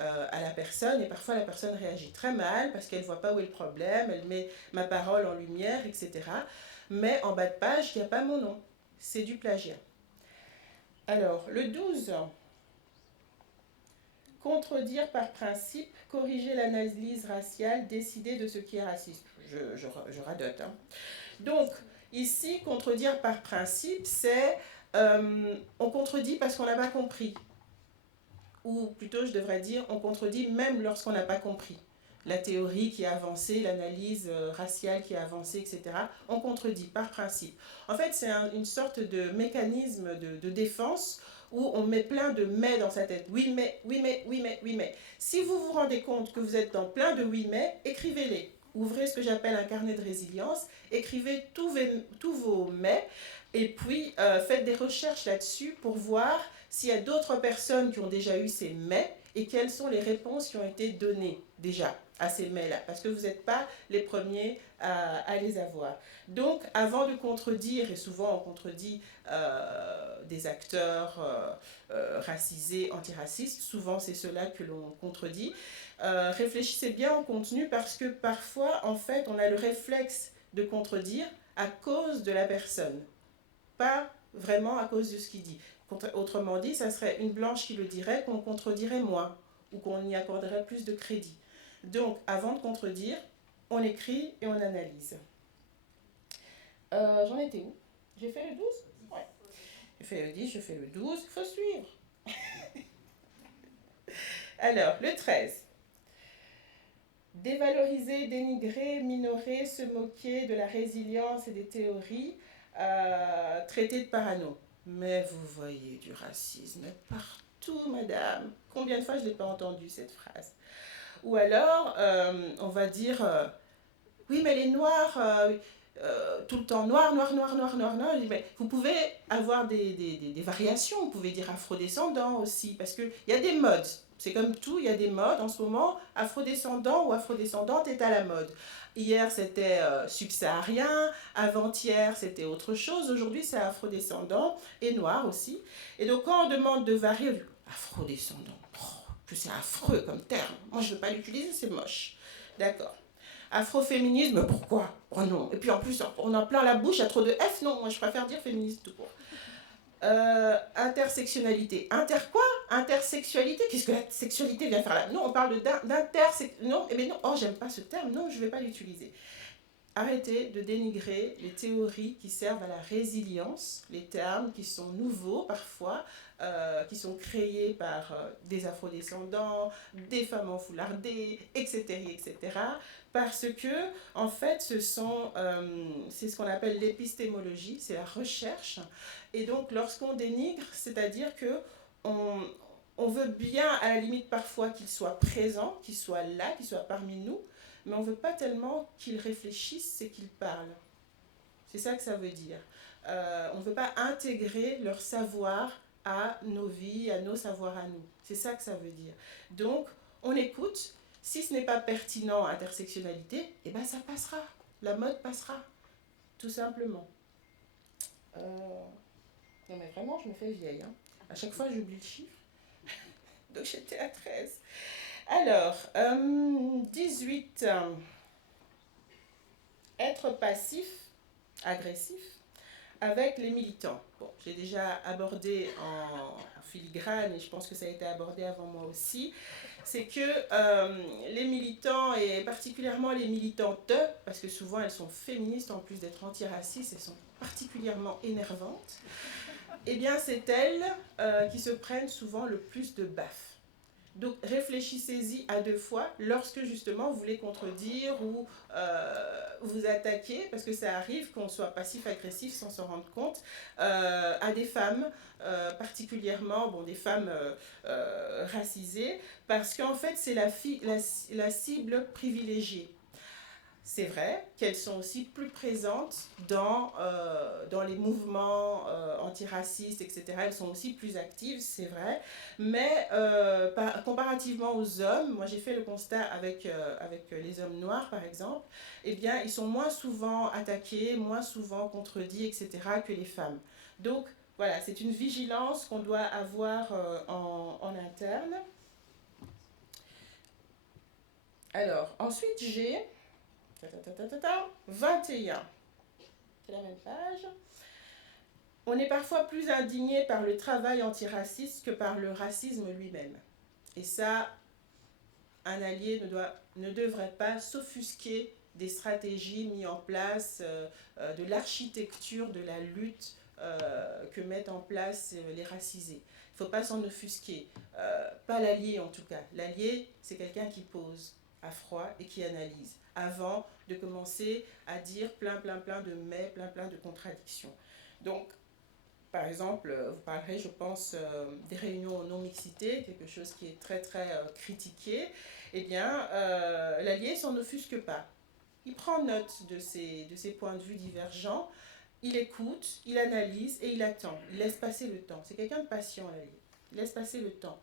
à la personne, et parfois la personne réagit très mal parce qu'elle ne voit pas où est le problème, elle met ma parole en lumière, etc. Mais en bas de page, il n'y a pas mon nom. C'est du plagiat. Alors, le 12, contredire par principe, corriger l'analyse raciale, décider de ce qui est raciste. Je radote. Hein. Donc, ici, contredire par principe, c'est on contredit parce qu'on n'a pas compris. Ou plutôt, je devrais dire, on contredit même lorsqu'on n'a pas compris. La théorie qui a avancé, l'analyse raciale qui a avancé, etc. On contredit par principe. En fait, c'est une sorte de mécanisme de défense où on met plein de mais dans sa tête. Oui, mais, oui, mais, oui, mais, oui, mais. Si vous vous rendez compte que vous êtes dans plein de oui, mais, écrivez-les. Ouvrez ce que j'appelle un carnet de résilience, écrivez tous vos mais, et puis faites des recherches là-dessus pour voir s'il y a d'autres personnes qui ont déjà eu ces mais et quelles sont les réponses qui ont été données déjà à ces mais-là, parce que vous n'êtes pas les premiers à les avoir. Donc, avant de contredire, et souvent on contredit des acteurs racisés, antiracistes, souvent c'est cela que l'on contredit, réfléchissez bien au contenu parce que parfois, en fait, on a le réflexe de contredire à cause de la personne, pas vraiment à cause de ce qu'il dit. Autrement dit, ça serait une blanche qui le dirait qu'on contredirait moins ou qu'on y accorderait plus de crédit. Donc, avant de contredire, on écrit et on analyse. J'en étais où? J'ai fait le 12? Ouais. J'ai fait le 10, je fais le 12, il faut suivre. Alors, le 13. Dévaloriser, dénigrer, minorer, se moquer de la résilience et des théories, traiter de parano. Mais vous voyez du racisme partout, madame. Combien de fois je n'ai pas entendu cette phrase? Ou alors, on va dire, oui, mais les noirs, tout le temps noir, noir, noir, noir, noir, noir. Mais vous pouvez avoir des variations, vous pouvez dire afrodescendant aussi, parce qu'il y a des modes. C'est comme tout, il y a des modes. En ce moment, afrodescendant ou afrodescendante est à la mode. Hier, c'était subsaharien, avant-hier, c'était autre chose. Aujourd'hui, c'est afrodescendant et noir aussi. Et donc, quand on demande de varier, afrodescendant, que c'est affreux comme terme. Moi, je ne veux pas l'utiliser, c'est moche. D'accord. Afroféminisme, pourquoi? Oh non. Et puis en plus, on en plein la bouche, il y a trop de F. Non, moi, je préfère dire féministe tout court. Intersectionnalité. Inter quoi? Intersexualité? Qu'est-ce que la sexualité vient faire là? Non, on parle d'intersexualité. Non, mais non, oh, j'aime pas ce terme. Non, je ne vais pas l'utiliser. Arrêtez de dénigrer les théories qui servent à la résilience, les termes qui sont nouveaux parfois, qui sont créés par des afrodescendants, des femmes enfoulardées, etc., etc. Parce que, en fait, c'est ce qu'on appelle l'épistémologie, c'est la recherche. Et donc, lorsqu'on dénigre, c'est-à-dire que on veut bien, à la limite, parfois qu'il soit présent, qu'il soit là, qu'il soit parmi nous, mais on ne veut pas tellement qu'ils réfléchissent et qu'ils parlent. C'est ça que ça veut dire. On ne veut pas intégrer leur savoir à nos vies, à nos savoirs à nous. C'est ça que ça veut dire. Donc, on écoute. Si ce n'est pas pertinent à intersectionnalité, eh ben ça passera. La mode passera. Tout simplement. Non mais vraiment, je me fais vieille. Hein. À chaque fois, j'oublie le chiffre. Donc j'étais à 13. Alors, 18. Être passif, agressif, avec les militants. Bon, j'ai déjà abordé en filigrane, et je pense que ça a été abordé avant moi aussi, c'est que les militants, et particulièrement les militantes, parce que souvent elles sont féministes en plus d'être antiracistes, elles sont particulièrement énervantes, eh bien c'est elles qui se prennent souvent le plus de baffes. Donc réfléchissez-y à deux fois lorsque justement vous voulez contredire ou vous attaquer, parce que ça arrive qu'on soit passif-agressif sans s'en rendre compte, à des femmes, particulièrement bon, des femmes racisées, parce qu'en fait c'est la cible privilégiée. C'est vrai qu'elles sont aussi plus présentes dans les mouvements antiracistes, etc. Elles sont aussi plus actives, c'est vrai. Mais comparativement aux hommes, moi j'ai fait le constat avec les hommes noirs par exemple, eh bien ils sont moins souvent attaqués, moins souvent contredits, etc. que les femmes. Donc voilà, c'est une vigilance qu'on doit avoir en interne. Alors, ensuite j'ai 21. C'est la même page. On est parfois plus indigné par le travail antiraciste que par le racisme lui-même. Et ça, un allié ne devrait pas s'offusquer des stratégies mises en place, de l'architecture de la lutte que mettent en place les racisés. Il ne faut pas s'en offusquer. Pas l'allié en tout cas. L'allié, c'est quelqu'un qui pose à froid et qui analyse avant de commencer à dire plein de mais, plein de contradictions. Donc, par exemple, vous parlerez, je pense, des réunions non-mixité, quelque chose qui est très critiqué. Eh bien, l'allié s'en offusque pas. Il prend note de ces points de vue divergents, il écoute, il analyse et il attend. Il laisse passer le temps. C'est quelqu'un de patient, l'allié. Il laisse passer le temps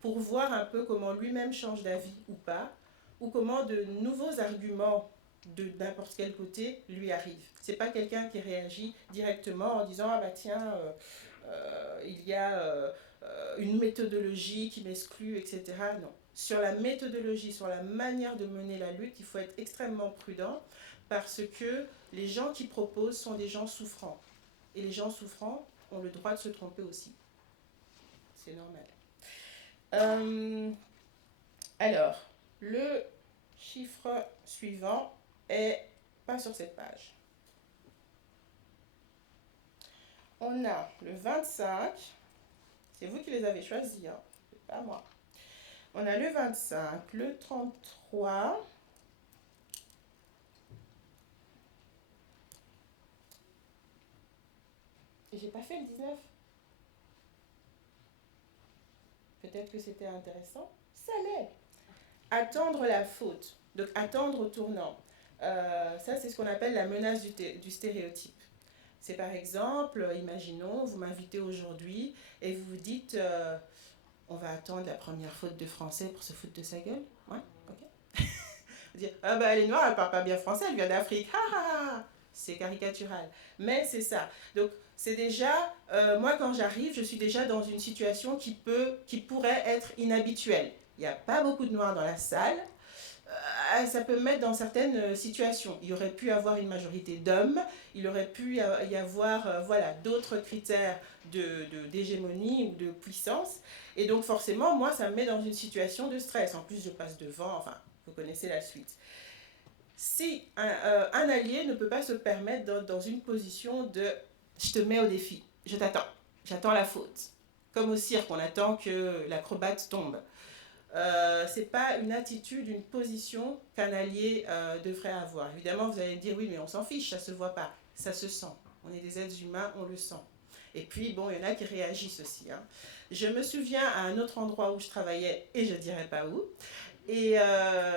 pour voir un peu comment lui-même change d'avis ou pas, ou comment de nouveaux arguments de n'importe quel côté lui arrivent. C'est pas quelqu'un qui réagit directement en disant ah bah tiens il y a une méthodologie qui m'exclut, etc. Non. Sur la méthodologie, sur la manière de mener la lutte, il faut être extrêmement prudent parce que les gens qui proposent sont des gens souffrants. Et les gens souffrants ont le droit de se tromper aussi. C'est normal. Alors, le chiffre suivant est pas sur cette page. On a le 25, c'est vous qui les avez choisis, hein, c'est pas moi. On a le 25, le 33, et j'ai pas fait le 19. Peut-être que c'était intéressant. Ça l'est. Attendre la faute, donc attendre au tournant. Ça, c'est ce qu'on appelle la menace du stéréotype. C'est par exemple, imaginons, vous m'invitez aujourd'hui et vous vous dites on va attendre la première faute de français pour se foutre de sa gueule. Ouais, ok. Vous dire ah bah elle est noire, elle parle pas bien français, elle vient d'Afrique. C'est caricatural. Mais c'est ça. Donc c'est déjà, moi quand j'arrive, je suis déjà dans une situation qui pourrait être inhabituelle. Il n'y a pas beaucoup de noirs dans la salle. Ça peut me mettre dans certaines situations. Il aurait pu avoir une majorité d'hommes, il aurait pu y avoir voilà, d'autres critères d'hégémonie ou de puissance. Et donc forcément, moi, ça me met dans une situation de stress. En plus, je passe devant, enfin, vous connaissez la suite. Si un allié ne peut pas se permettre dans une position de « je te mets au défi, je t'attends, j'attends la faute ». Comme au cirque, on attend que l'acrobate tombe. C'est pas une attitude, une position qu'un allié devrait avoir. Évidemment, vous allez me dire, oui, mais on s'en fiche, ça se voit pas. Ça se sent. On est des êtres humains, on le sent. Et puis, bon, il y en a qui réagissent aussi. Hein. Je me souviens à un autre endroit où je travaillais, et je dirais pas où, et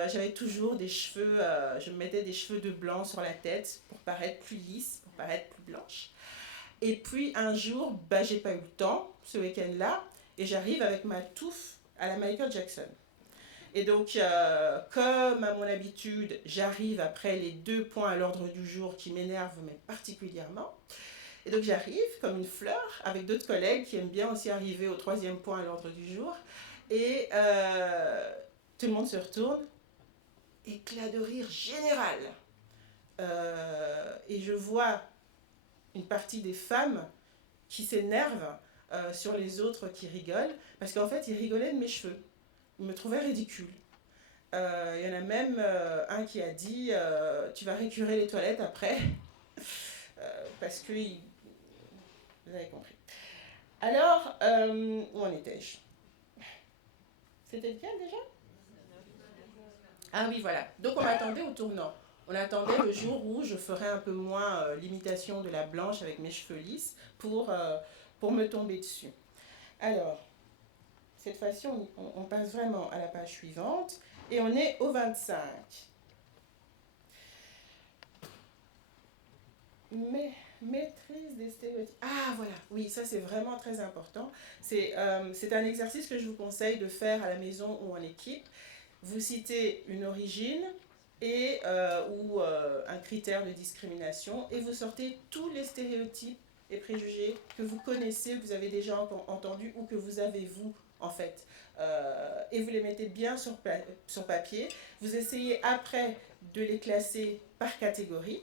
j'avais toujours des cheveux, je me mettais des cheveux de blanc sur la tête pour paraître plus lisse, pour paraître plus blanche. Et puis un jour, bah, j'ai pas eu le temps, ce week-end-là, et j'arrive avec ma touffe à la Michael Jackson. Et donc, comme à mon habitude, j'arrive après les 2 points à l'ordre du jour qui m'énervent, mais particulièrement. Et donc, j'arrive comme une fleur avec d'autres collègues qui aiment bien aussi arriver au 3e point à l'ordre du jour. Et tout le monde se retourne. Éclat de rire général. Et je vois une partie des femmes qui s'énervent sur les autres qui rigolent, parce qu'en fait, ils rigolaient de mes cheveux. Ils me trouvaient ridicule. Il y en a même un qui a dit tu vas récurer les toilettes après, parce que... Vous avez compris. Alors, où en étais-je? C'était lequel déjà? Ah oui, voilà. Donc on m'attendait au tournant. On attendait le jour où je ferais un peu moins l'imitation de la blanche avec mes cheveux lisses pour me tomber dessus. Alors, cette fois-ci, on passe vraiment à la page suivante et on est au 25. Mais maîtrise des stéréotypes. Ah voilà, oui, ça c'est vraiment très important. C'est un exercice que je vous conseille de faire à la maison ou en équipe. Vous citez une origine et, ou un critère de discrimination et vous sortez tous les stéréotypes et préjugés que vous connaissez, que vous avez déjà entendus ou que vous avez vous en fait. Et vous les mettez bien sur papier. Vous essayez après de les classer par catégorie.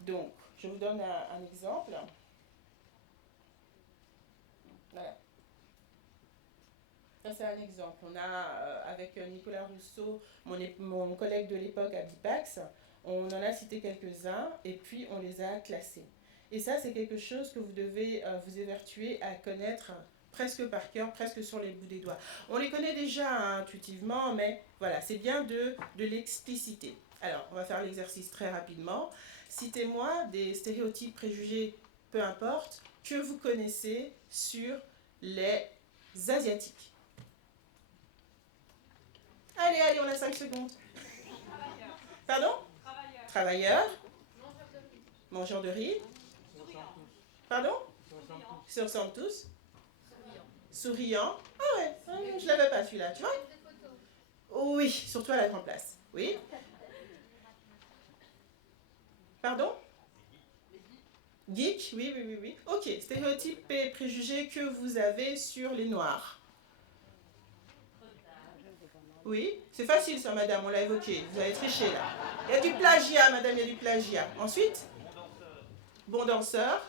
Donc, je vous donne un exemple. Voilà. Ça, c'est un exemple. On a, avec Nicolas Rousseau, mon collègue de l'époque à BIPAX, on en a cité quelques-uns et puis on les a classés. Et ça, c'est quelque chose que vous devez vous évertuer à connaître presque par cœur, presque sur les bouts des doigts. On les connaît déjà intuitivement, mais voilà, c'est bien de l'expliciter. Alors, on va faire l'exercice très rapidement. Citez-moi des stéréotypes, préjugés, peu importe, que vous connaissez sur les Asiatiques. Allez, allez, on a 5 secondes. Travailleur. Pardon? Travailleur. Travailleur. Mangeur de riz. Souriant. Pardon? Souriant. Ils se ressemblent tous. Souriant. Souriant. Ah ouais, je l'avais pas celui-là, tu vois? Oui, surtout à la grande place. Oui. Pardon? Geek, oui, oui, oui, oui. Ok, stéréotypes et préjugés que vous avez sur les Noirs. Oui, c'est facile ça, madame, on l'a évoqué. Vous avez triché là. Il y a du plagiat, madame, il y a du plagiat. Ensuite? Bon danseur.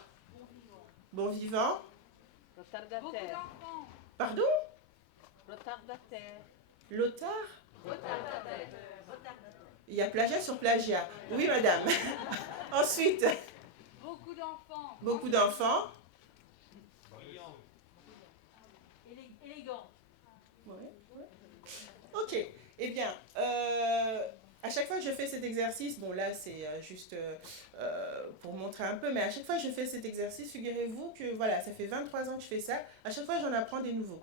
Bon vivant. Retardataire. Beaucoup d'enfants. Pardon? Retardataire. Lotard? Retardataire. Il y a plagiat sur plagiat. Oui, madame. Ensuite? Beaucoup d'enfants. Beaucoup d'enfants. Élégant. Ouais. Ok. Eh bien, à chaque fois que je fais cet exercice, bon là c'est juste pour montrer un peu, mais à chaque fois que je fais cet exercice, figurez-vous que voilà, ça fait 23 ans que je fais ça, à chaque fois j'en apprends des nouveaux.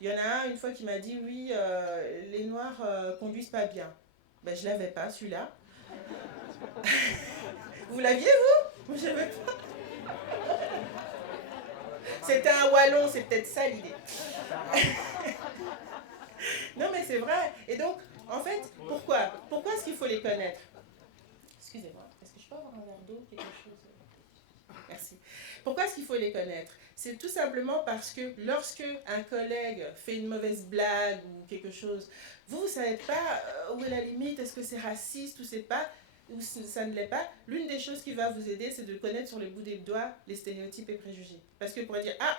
Il y en a un une fois qui m'a dit oui, les Noirs conduisent pas bien. Ben je l'avais pas celui-là. Vous l'aviez vous? Moi je l'avais pas. C'était un wallon, c'est peut-être ça l'idée. Non mais c'est vrai. Et donc, en fait, pourquoi est-ce qu'il faut les connaître? Excusez-moi, est-ce que je peux avoir un verre d'eau, quelque chose? Merci. Pourquoi est-ce qu'il faut les connaître? C'est tout simplement parce que lorsque un collègue fait une mauvaise blague ou quelque chose, vous ne savez pas où est la limite, est-ce que c'est raciste ou c'est pas, ou ça ne l'est pas. L'une des choses qui va vous aider, c'est de connaître sur les bouts des doigts les stéréotypes et préjugés. Parce que vous pourrez dire, ah,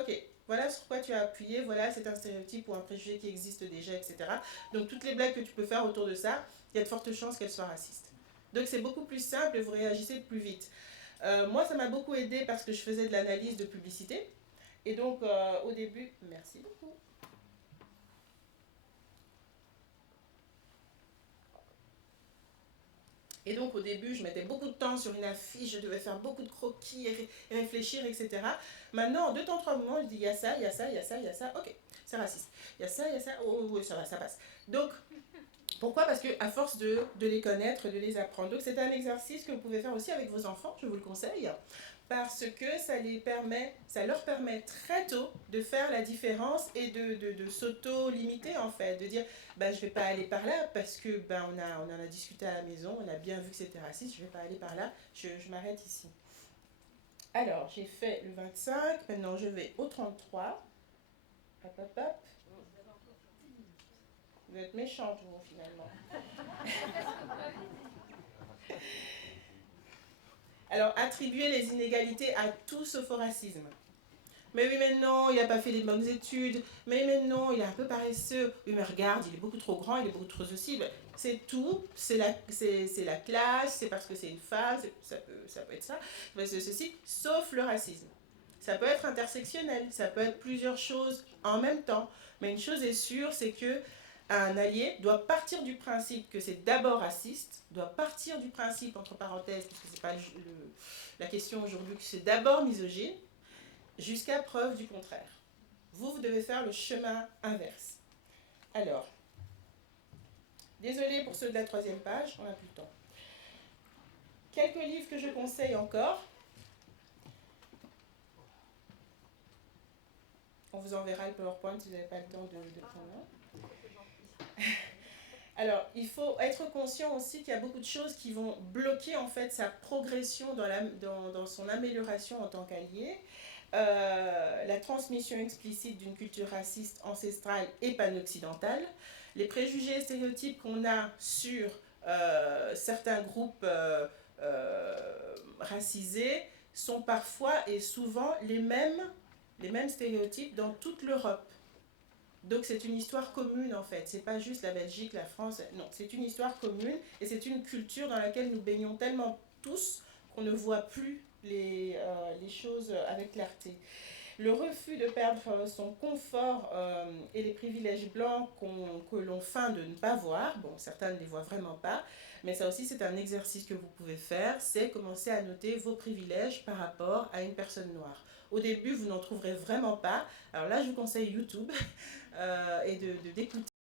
ok, voilà sur quoi tu as appuyé, voilà c'est un stéréotype ou un préjugé qui existe déjà, etc. Donc toutes les blagues que tu peux faire autour de ça, il y a de fortes chances qu'elles soient racistes. Donc c'est beaucoup plus simple et vous réagissez plus vite. Moi, ça m'a beaucoup aidé parce que je faisais de l'analyse de publicité. Et donc, au début, merci beaucoup. Et donc, au début, je mettais beaucoup de temps sur une affiche, je devais faire beaucoup de croquis et réfléchir, etc. Maintenant, en 2 temps, 3 moments, je dis, il y a ça, il y a ça, il y a ça, il y a ça, ok, c'est raciste. Il y a ça, oh, oui, ça va, ça passe. Donc, pourquoi? Parce qu'à force de les connaître, de les apprendre. Donc, c'est un exercice que vous pouvez faire aussi avec vos enfants, je vous le conseille. Parce que ça leur permet très tôt de faire la différence et de s'auto-limiter en fait, de dire bah, je ne vais pas aller par là parce que bah, on en a discuté à la maison, on a bien vu que c'était raciste, je ne vais pas aller par là, je m'arrête ici. Alors, j'ai fait le 25, maintenant je vais au 33. Hop, hop, hop. Vous êtes méchante, vous, finalement. Alors, attribuer les inégalités à tout sauf au racisme. Mais oui, mais non, il n'a pas fait les bonnes études. Mais non, il est un peu paresseux. Oui, mais regarde, il est beaucoup trop grand, il est beaucoup trop ceci. C'est tout. C'est la classe, c'est parce que c'est une femme, ça peut être ça. C'est ceci, sauf le racisme. Ça peut être intersectionnel, ça peut être plusieurs choses en même temps. Mais une chose est sûre, c'est que un allié doit partir du principe que c'est d'abord raciste, doit partir du principe, entre parenthèses, parce que c'est pas la question aujourd'hui, que c'est d'abord misogyne, jusqu'à preuve du contraire. Vous devez faire le chemin inverse. Alors, désolé pour ceux de la 3e page, on n'a plus le temps. Quelques livres que je conseille encore. On vous enverra le PowerPoint si vous n'avez pas le temps de prendre un. Alors, il faut être conscient aussi qu'il y a beaucoup de choses qui vont bloquer en fait sa progression dans son amélioration en tant qu'allié. la transmission explicite d'une culture raciste ancestrale et pan-occidentale, les préjugés et stéréotypes qu'on a sur certains groupes racisés sont parfois et souvent les mêmes stéréotypes dans toute l'Europe. Donc c'est une histoire commune en fait, c'est pas juste la Belgique, la France, non, c'est une histoire commune et c'est une culture dans laquelle nous baignons tellement tous qu'on ne voit plus les choses avec clarté. Le refus de perdre son confort et les privilèges blancs que l'on feint de ne pas voir, bon, certains ne les voient vraiment pas, mais ça aussi c'est un exercice que vous pouvez faire, c'est commencer à noter vos privilèges par rapport à une personne noire. Au début, vous n'en trouverez vraiment pas. Alors là, je vous conseille YouTube et d'écouter